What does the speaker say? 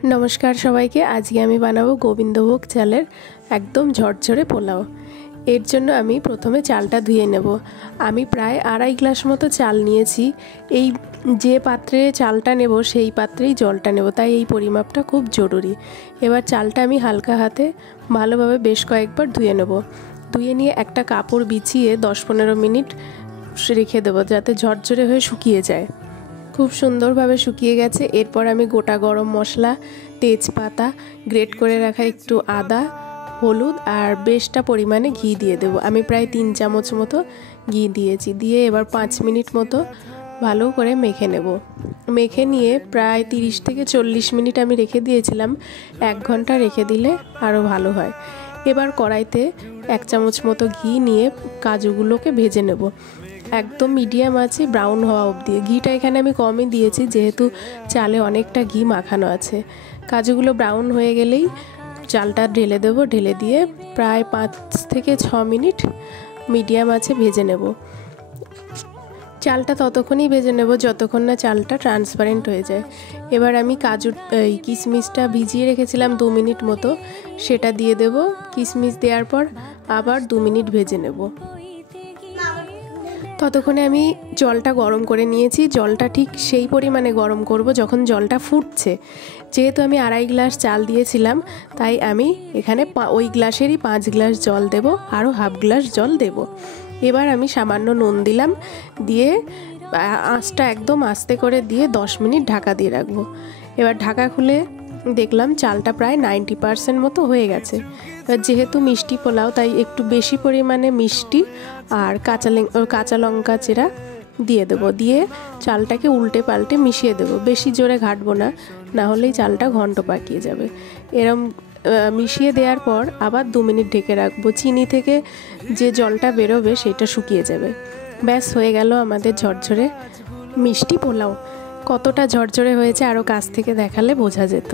नमस्कार सबाइके आज के आमी बानाबो गोविंदभोग चालेर एकदम झरझरे पोलाओ। एर जन्य आमी प्रथमे चालटा धुए नेब। आमी प्राय आढ़ाई ग्लास मतो चाल निएछि। एई जे पात्रे चालटा नेब सेई पात्रेई जलटा नेब, ताई एई परिमापटा खूब जरूरी। एबार चालटा आमी हालका हाथे भालोभाबे बेश कयेकबार धुए नेब। धुए निये एकटा कापड़ बिछिए 10-15 मिनिट रेखे देब जाते झरझरे हये शुकिये जाय। खूब सुंदर भावे शुकिये गेছে। एरपर आमी गोटा गरम मशला, तेजपाता, ग्रेट करे रखा एकटू आदा, हलुद और बेशटा परिमाणे घी दिए देव। आमी प्राय 3 चामच मतो घी दिएछि। दिए एबार 5 मिनिट मतो भालो करे मेखे नेब। मेखे निये प्राय 30 থেকে 40 मिनिट आमी रेखे दिएछिलाम। 1 घंटा रेखे दिले आरो भालो हय। एबार कड़ाईते 1 चामच मतो घी निये काजुगुलोके भेजे नेब एकदम मीडियम आछे ब्राउन हवा अब्दि। घीटा एखाने आमी कमई दिएछि जेहेतु चाले अनेकटा घी माखानो आछे। काजुगुलो ब्राउन हये गेलेई चालटा ढेले देब। ढेले दिए प्राय 5 থেকে 6 मिनिट मीडियम आछे भेजे नेब। चालटा ततक्षणই भेजे नेब যতক্ষণ না চালটা ট্রান্সপারেন্ট হয়ে যায়। এবার আমি কাজু কিশমিশটা ভিজিয়ে রেখেছিলাম 2 মিনিট মতো, সেটা দিয়ে দেব। কিশমিশ দেওয়ার পর আবার 2 মিনিট ভেজে নেব। ততক্ষণে আমি জলটা গরম করে নিয়েছি। জলটা ঠিক সেই পরিমাণে গরম করব যখন জলটা ফুটছে। যেহেতু আমি আড়াই গ্লাস চাল দিয়েছিলাম তাই আমি এখানে ওই গ্লাসেরই 5 গ্লাস জল দেব, আরও হাফ গ্লাস জল দেব। এবার আমি সামান্য নুন দিলাম, দিয়ে আঁচটা একদম আস্তে করে দিয়ে 10 মিনিট ঢাকা দিয়ে রাখবো। এবার ঢাকা খুলে দেখলাম চালটা প্রায় 90% মতো হয়ে গেছে। যেহেতু মিষ্টি পোলাও তাই একটু বেশি পরিমাণে মিষ্টি আর কাঁচা লঙ্কা চেরা দিয়ে দেবো। দিয়ে চালটাকে উল্টে পাল্টে মিশিয়ে দেবো। বেশি জোরে ঘাটবো না, না হলেই চালটা ঘন্ট পাকিয়ে যাবে। এরম মিশিয়ে দেওয়ার পর আবার 2 মিনিট ঢেকে রাখবো। চিনি থেকে যে জলটা বেরোবে সেটা শুকিয়ে যাবে। ব্যাস হয়ে গেল আমাদের ঝরঝরে মিষ্টি পোলাও। কতটা ঝরঝরে হয়েছে আরও কাছ থেকে দেখালে বোঝা যেত।